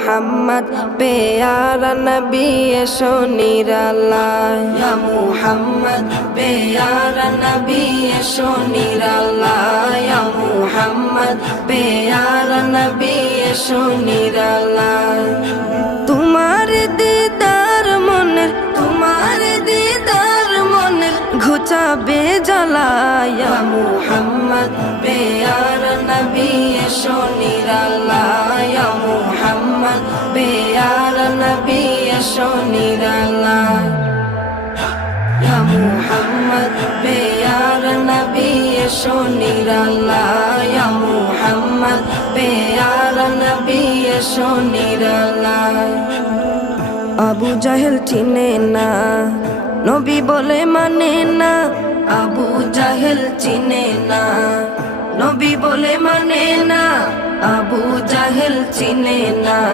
মুহাম্মদ প্যারা নবী এসো নিরালায় ইয়া মুহাম্মদ প্যারা নবী এসো নিরালায় ইয়া মুহাম্মদ প্যারা নবী এসো নিরালায় তোমার দিদার মনের ঘুচাবে জ্বালায় ইয়া মুহাম্মদ প্যারা নবী এসো নিরালায় ইয়া মুহাম্মদ প্যারা নবী এসো নিরালায় ইয়া মুহাম্মদ প্যারা নবী এসো নিরালায় ইয়া মুহাম্মদ প্যারা নবী এসো নিরালায় আবু জাহেল চিনে না নবী বলে মানে না আবু জাহেল চিনে না নবী বলে মানে না আবু জাহেল চিনে না